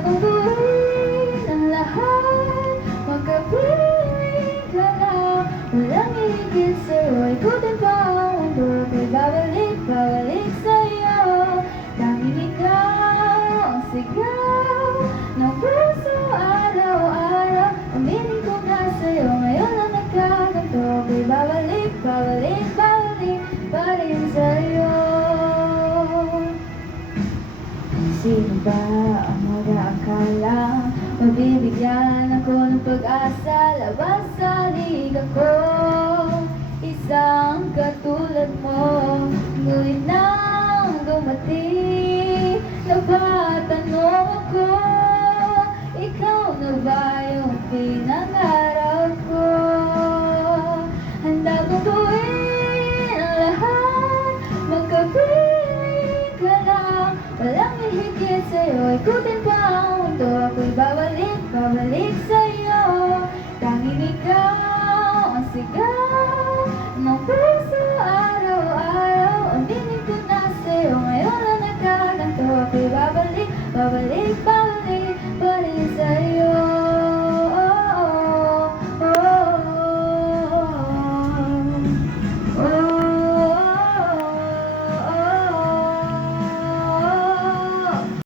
kong gawin ang lahat, magkapiling ka lang. Walang hihigit sa'yo, ikutin pa ang mundo. Ako'y babalik, babalik sa'yo. Tanging ikaw ang sigaw ng puso araw-araw. Aminin ko na sa'yo, ngayon lang nagkaganto. Ako'y babalik, babalik, babalik pa rin sa'yo. Sino ba ang mag-aakala mabibigyan ako ng pag-asa? Labas sa liga ko, isang katulad mo. Ngunit nang dumating, napatanong ako, ikaw na ba yung pinangarap ko? Handa kong gawin ang lahat, magkapiling ka lang. Walang hihigit sa'yo, ikutin pa ang mundo. Ako'y babalik, babalik sa'yo. Tanging ikaw ang sigaw ng puso araw-araw. Aminin ko na sa'yo, ngayon lang nagkaganto. Ako'y babalik, babalik